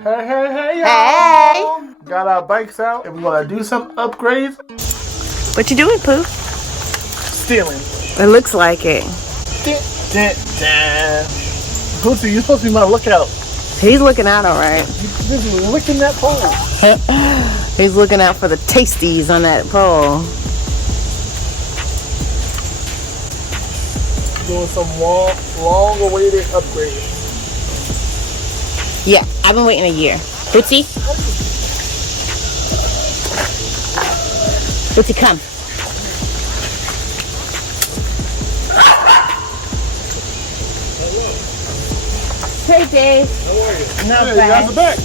Hey, Hey! y'all! Got our bikes out and we're gonna do some upgrades. What you doing, Pooh? Stealing. It looks like it. Bootsy, you're supposed to be my lookout. He's looking out all right. This is licking that pole. He's looking out for the tasties on that pole. Doing some long-awaited upgrades. Yeah, I've been waiting a year. Bootsy? Bootsy, come. Hey, Dave. How are you? Not hey, bad. You guys are back.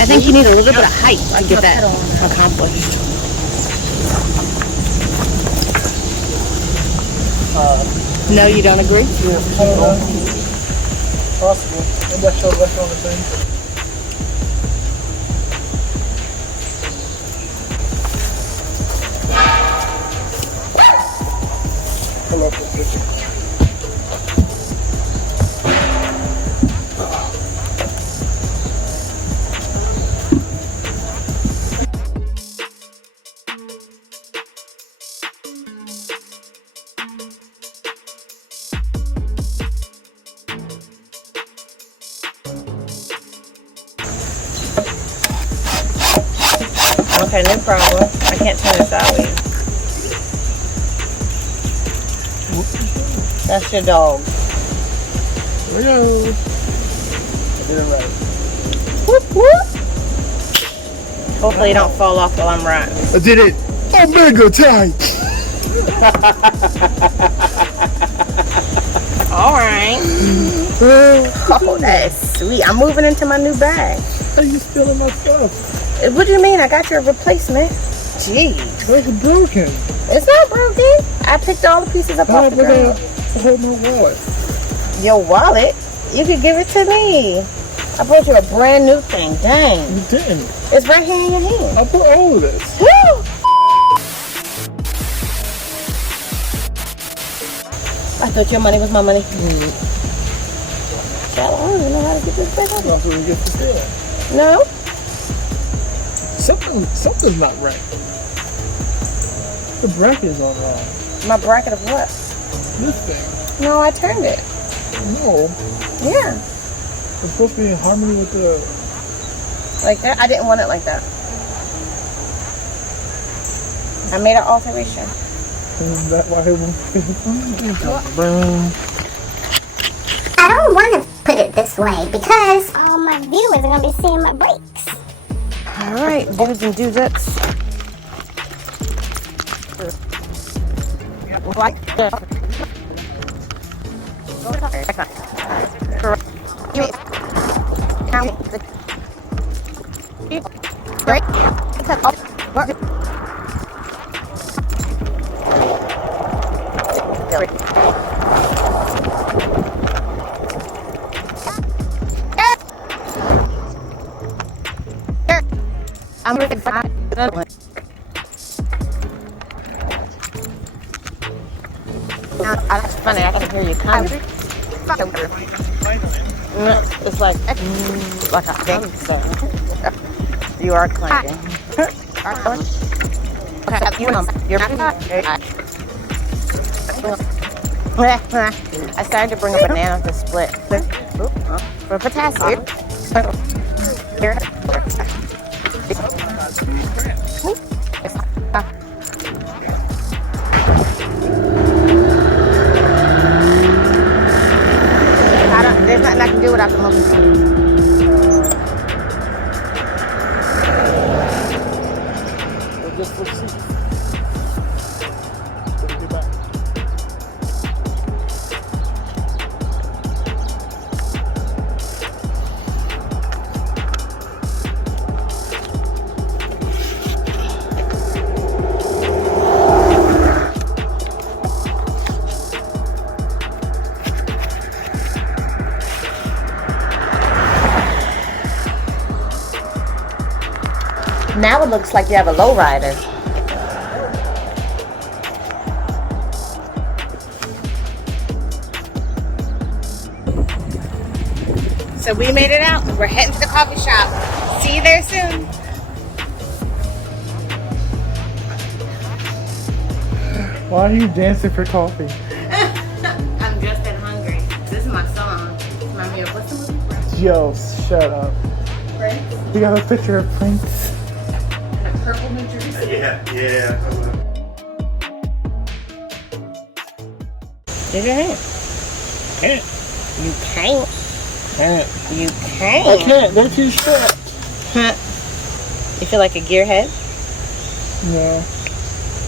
I think you need a little bit of height to get that accomplished. No, you don't agree? Yeah, possible. And that's on the thing. Pull up this picture. Okay, no problem. I can't turn this out with you. That's your dog. Here we go. I did it right. Whoop, whoop. Hopefully you don't fall off while I'm riding. I did it. Omega time. All right. Oh, that is sweet. I'm moving into my new bag. How you stealing my stuff? What do you mean? I got your replacement. Jeez. It's broken. It's not broken. I picked all the pieces up off the ground. Hold my wallet. Your wallet? You could give it to me. I brought you a brand new thing. Dang. You didn't. It's right here in your hand. I put all of this. Woo! I thought your money was my money. Child, I don't even know how to get this back on. That's what we get to steal. No? Something's not right. The bracket is all wrong. My bracket of what? This thing. No, I turned it. No. Yeah. It's supposed to be in harmony with the... Like that? I didn't want it like that. I made an alteration. Is that why it I don't want to put it this way because all my viewers are going to be seeing my breaks. All right, dudes and dudettes. I'm really fine. That's funny. I can hear you coming. It's like a thing. So you are clanking. I started to bring a banana to split for potassium. There's nothing I can do without the motion. Just let's see. Now it looks like you have a lowrider. So we made it out. We're heading to the coffee shop. See you there soon. Why are you dancing for coffee? I'm just that hungry. This is my song. Remind me of what's the movie? Yo, shut up. Prince. You got a picture of Prince? In a purple New Jersey. Yeah. Use your hand. Can't. You can't. Can't. You I can't. can't. They're too short. You feel like a gearhead? No.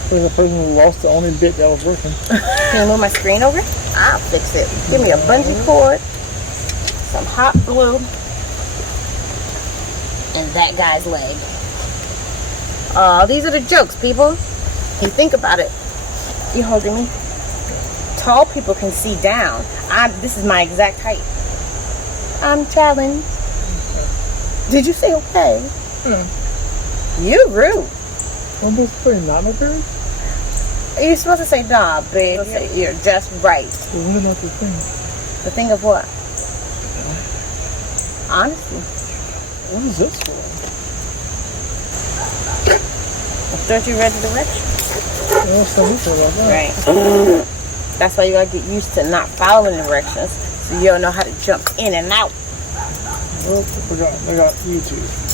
There's a person who lost the only bit that was working. Can you move my screen over? I'll fix it. Give me a bungee cord, some hot glue, and that guy's leg. Oh, these are the jokes, people. You think about it. You holding me? Tall people can see down. This is my exact height. I'm challenged. Did you say okay? You rude. What was putting not my parents? You're supposed to say nah, babe. You're just right. Well, what about the thing? The thing of what? Honesty. What is this for? Don't you read the directions? Well, some people like that. Right. That's why you gotta get used to not following directions, so you don't know how to jump in and out. Well, I forgot. I got YouTube.